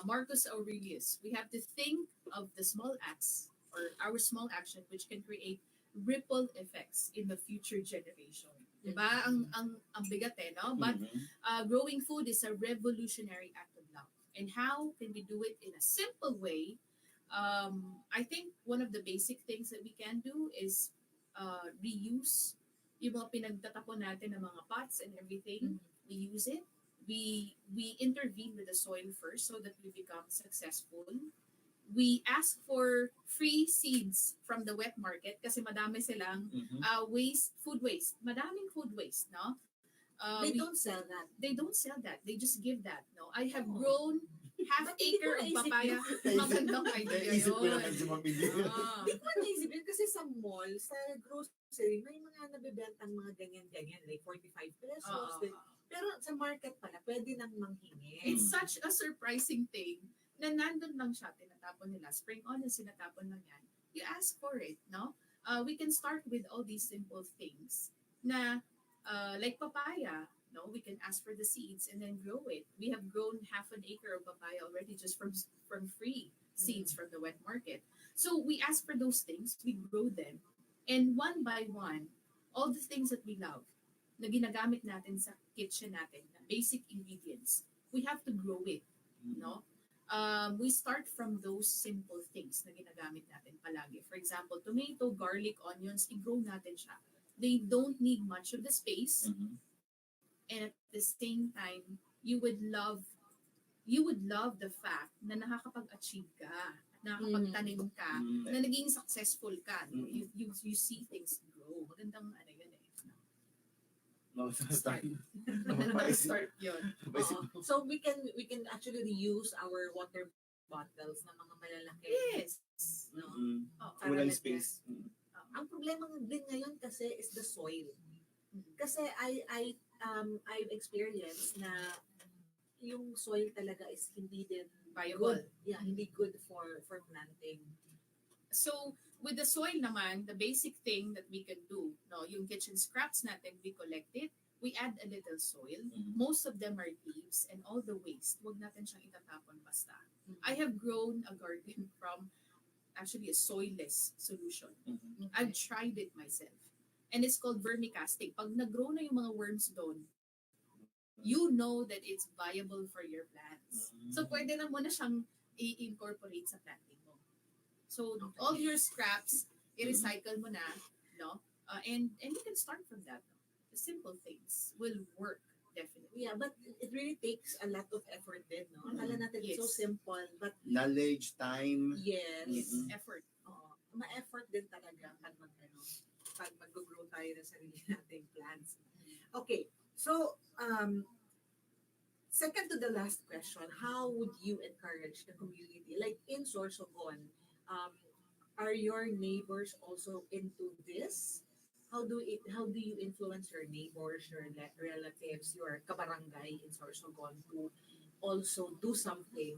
Marcus Aurelius, we have to think of the small acts or our small action which can create ripple effects in the future generation. Diba? Ang bigat no? But growing food is a revolutionary act of love. And how can we do it in a simple way? I think one of the basic things that we can do is reuse yung mga pinagtatapon natin ng mga pots and everything. We use it. We intervene with the soil first so that we become successful. We ask for free seeds from the wet market kasi madami silang food waste. Madaming food waste, no? They don't sell that. They don't sell that. They just give that, no? I have Oh. grown half acre of papaya. Magandang idea Naisip ko yun. naman si Ma'am Mili. Ah. Hindi ko naisip yun kasi sa mall, sa grocery, may mga nabibentang mga ganyan-ganyan, like 45 pesos. Ah. Pero sa market pala, pwede nang manghingi. It's such a surprising thing na nandun lang siya, tinatapon nila. Spring onions, sinatapon lang yan. You ask for it, no? We can start with all these simple things na like papaya, no? We can ask for the seeds and then grow it. We have grown half an acre of papaya already just from free seeds from the wet market. So we ask for those things, we grow them, and one by one, all the things that we love na ginagamit natin sa kitchen natin, na basic ingredients, we have to grow it, no? We start from those simple things na ginagamit natin palagi. For example, tomato, garlic, onions, i-grow natin siya. They don't need much of the space, and at the same time, you would love the fact na nakakapag-achieve ka, nakakapagtanim ka, na naging successful ka. No? You see things grow. Magandang yun eh. No, start. Start yun. Oo. So we can actually reuse our water bottles na mga malalaki. Yes. No? Oh, Para Walang lagyan. space. Ang problema din ngayon kasi is the soil. Kasi I've experienced na yung soil talaga is hindi din Viable. good. Yeah, hindi good for planting. So, with the soil naman, the basic thing that we can do, no, yung kitchen scraps natin, we collect it, we add a little soil. Most of them are leaves and all the waste, wag natin siyang itatapon basta. I have grown a garden from actually a soilless solution. I've tried it myself. And it's called vermicasting. Pag nag-grow na yung mga worms doon, you know that it's viable for your plants. So, pwede na mo na siyang i-incorporate sa planting mo. So, all your scraps, i-recycle mo na, no? And you can start from that. No? The simple things will work, definitely. Yeah, but it really takes a lot of effort din, no? Akala natin it's so Yes. simple, but Knowledge, time. yes. Effort. Oo. Ma-effort din talaga pag mag-grow tayo ng sarili nating plants. Okay, so second to the last question, how would you encourage the community? Like in Sorsogon, are your neighbors also into this? How do you influence your neighbors, your relatives, your kabarangay in Sorsogon to also do something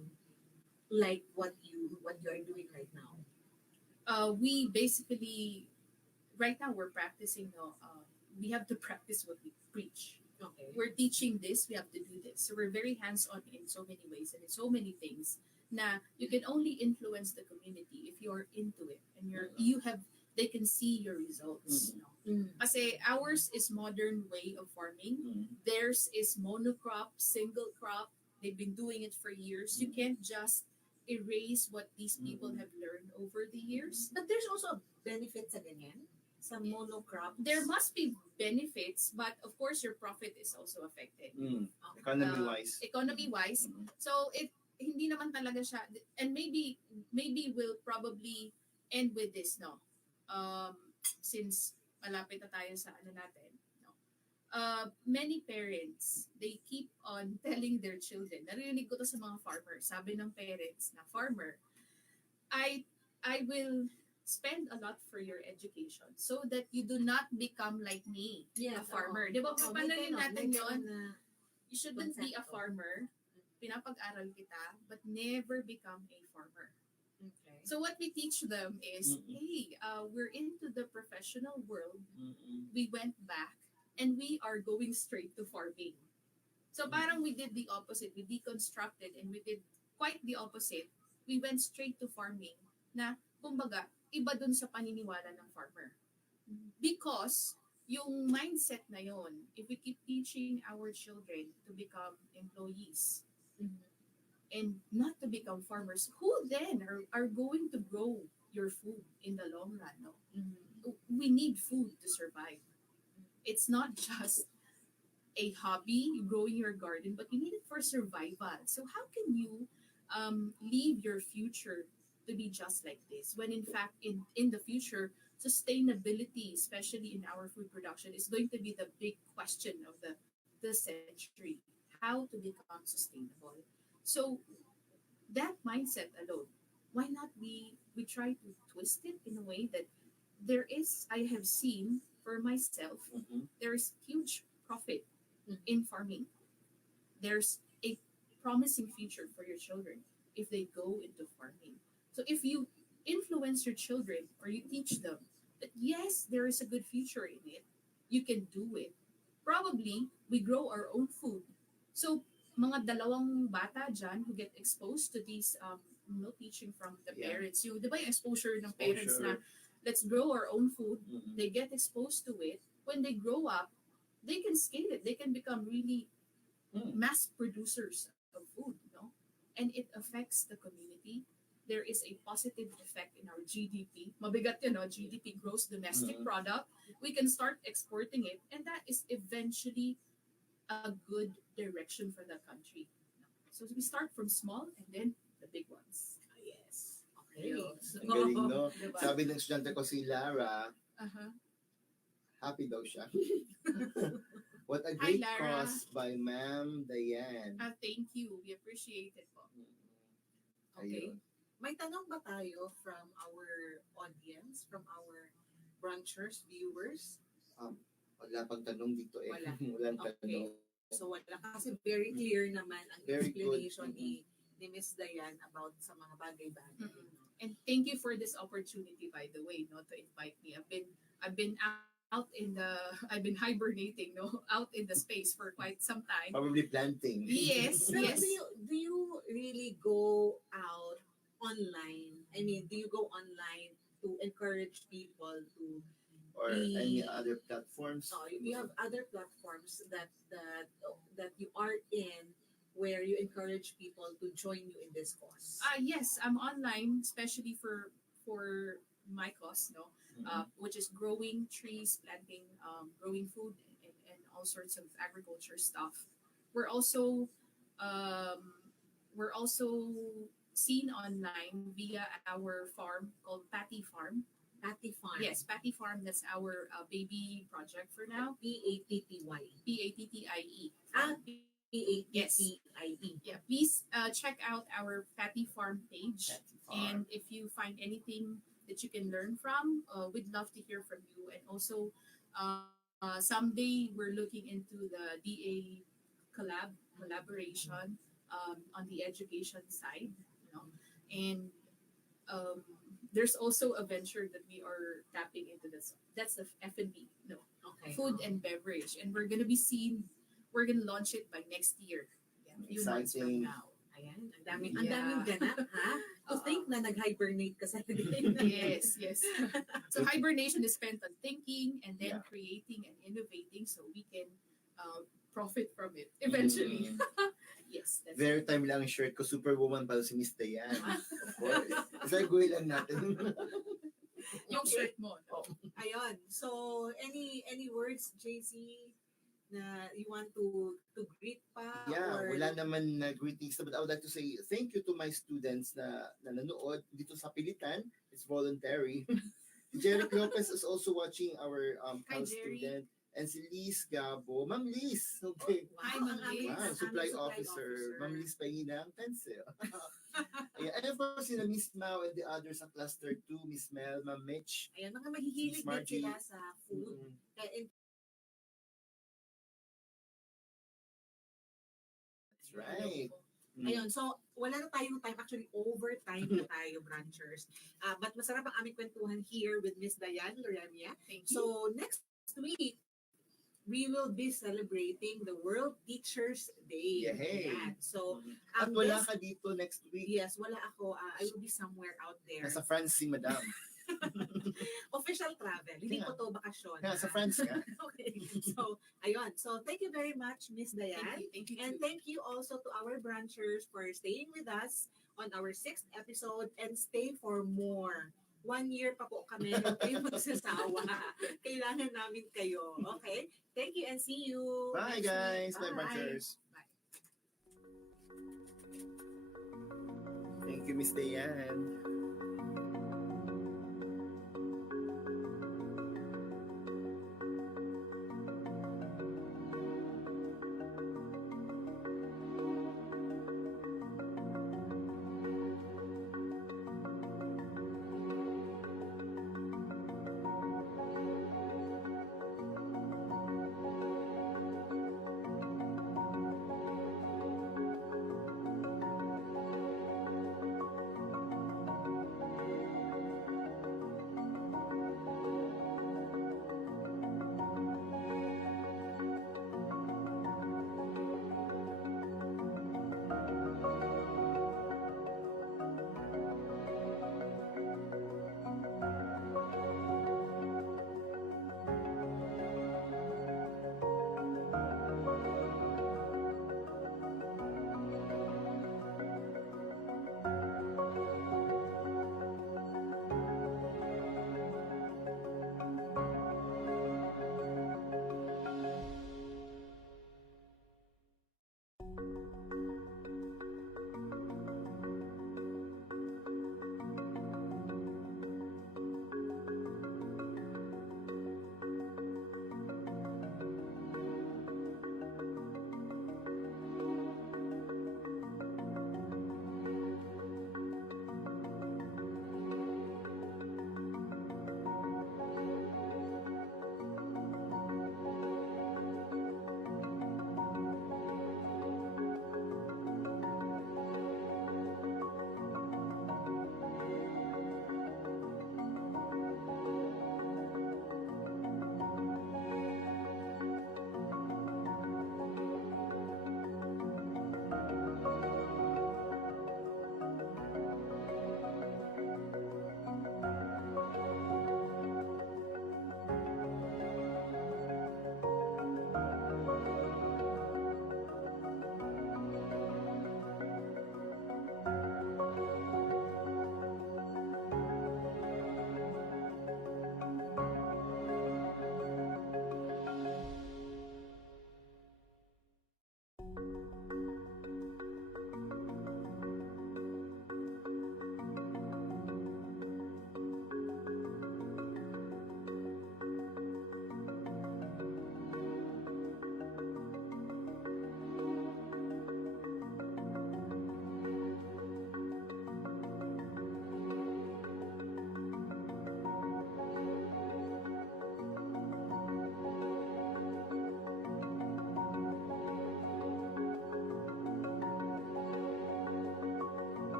like what you are doing right now? We basically, right now we're practicing, we have to practice what we preach. Okay. We're teaching this, we have to do this. So we're very hands-on in so many ways and in so many things na you can only influence the community if you're into it and they can see your results. No? Kasi ours is modern way of farming. Theirs is monocrop, single crop. They've been doing it for years. You can't just erase what these people have learned over the years. But there's also a benefit sa ganyan, sa monocrops. There must be benefits, but of course your profit is also affected. Economy-wise. Economy-wise. So hindi naman talaga siya, and maybe we'll probably end with this, no? Since malapit na tayo sa natin, no? many parents, they keep on telling their children, narinig ko to sa mga farmers, sabi ng parents na farmer, I I will spend a lot for your education so that you do not become like me, a farmer. Di ba, papanayin natin yon? You shouldn't be a Concept. farmer, pinapag-aral kita, but never become a farmer. Okay. So what we teach them is, Mm-mm. hey, we're into the professional world. Mm-mm. We went back and we are going straight to farming. So parang we did the opposite. We deconstructed and we did quite the opposite. We went straight to farming na, kumbaga, iba dun sa paniniwala ng farmer. Because yung mindset na yon, if we keep teaching our children to become employees and not to become farmers, who then are going to grow your food in the long run? No? We need food to survive. It's not just a hobby, growing your garden, but you need it for survival. So how can you leave your future to be just like this when in fact in the future sustainability, especially in our food production, is going to be the big question of the century, how to become sustainable. So that mindset alone, why not we try to twist it in a way that there is, I have seen for myself, Mm-mm. there is huge profit in farming. There's a promising future for your children if they go into farming. So if you influence your children or you teach them that yes, there is a good future in it, you can do it. Probably we grow our own food. So mga dalawang bata dyan who get exposed to these teaching from the Yeah. parents. Yung, di ba yung exposure ng parents na Exposure. let's grow our own food, Mm-mm. they get exposed to it. When they grow up, they can scale it. They can become really Mm. mass producers of food, and it affects the community. There is a positive effect in our GDP. Mabigat yun, no? GDP, gross domestic Mhm. product. We can start exporting it, and that is eventually a good direction for the country. So we start from small and then the big ones. Yes. Okay. Yun. Ang galing, no? Diba? Sabi ng estudyante ko si Lara, Uh-huh. happy daw siya. What a Hi, great Lara. cause by Ma'am Diane. Thank you. We appreciate it po. Okay. Ayun. May tanong ba tayo from our audience, from our branchers, viewers? Wala pang tanong dito eh. Wala. Walang Okay. tanong. So wala kasi very clear naman ang Very good. explanation ni Miss Diane about sa mga bagay-bagay. And thank you for this opportunity, by the way, to invite me. I've been out in the I've been hibernating, out in the space for quite some time. Probably planting. Yes, Pero yes. do you really go out online? I mean, do you go online to encourage people to Or any other platforms. you have other platforms that you are in where you encourage people to join you in this cause? Yes, I'm online, especially for my cause, which is growing trees, planting, growing food, and all sorts of agriculture stuff. We're also seen online via our farm called Patty Farm. Patty Farm. Yes, Patty Farm. That's our baby project for now. Patty. PATTIE. Pattie. Yeah, please check out our Patty Farm page. Patty Farm. And if you find anything that you can learn from, we'd love to hear from you. And also, someday we're looking into the DA collaboration on the education side, and there's also a venture that we are tapping into this. That's the F&B, Okay. food and beverage, and we're gonna launch it by next year. Yeah, a few months from Exciting. now. Ayan, ang Yeah. daming ganap, ha? To think na nag-hibernate ka sa Yes, yes. So hibernation is spent on thinking and then Yeah. creating and innovating so we can profit from it eventually. Mm. Yes, that's Very time lang ang shirt ko. Superwoman pala si Miss Diane. Of course. Isaguhin lang natin. yung shirt mo. No? Ayun. So, any words, JC, na you want to greet pa? Yeah, or wala naman na greetings. But I would like to say thank you to my students na nanonood dito sa Pilitan. It's voluntary. Jeric Lopez is also watching, our Hi, house Jerry. student. And si Liz Gabo. Ma'am Liz, okay. Hi, Wow, Ma'am ang aming- Liz. Wow, ang supply aming officer. Ma'am Liz pahingi ng pencil. Ayan. And of course, sila Miss Mau and the others sa Cluster 2, Miss Mel, Ma'am Mitch. Ayan, mga mahihilig Miss din Margie. sila sa food. Mm, Kaya That's right. Mm. ayun, so wala na tayong time. Actually, overtime na tayo, branchers. But masarap ang aming kwentuhan here with Miss Diane Lorania. Thank you. So next week, we will be celebrating the World Teachers Day. Yay! Ayan. So, Mm. At wala ka dito next week. yes, wala ako. I will be somewhere out there. Nasa France si Madam. Official travel. Hindi Yeah. po to bakasyon. Nasa France ka. Okay. So, ayun. So, thank you very much, Miss Diane. Thank you. And too. thank you also to our branchers for staying with us on our 6th episode and stay for more. 1 year pa po kami. Huwag kayong magsasawa. Kailangan namin kayo. Okay? Thank you and see you. Bye next guys. week. Bye branchers. Bye. Thank you, Miss Diane.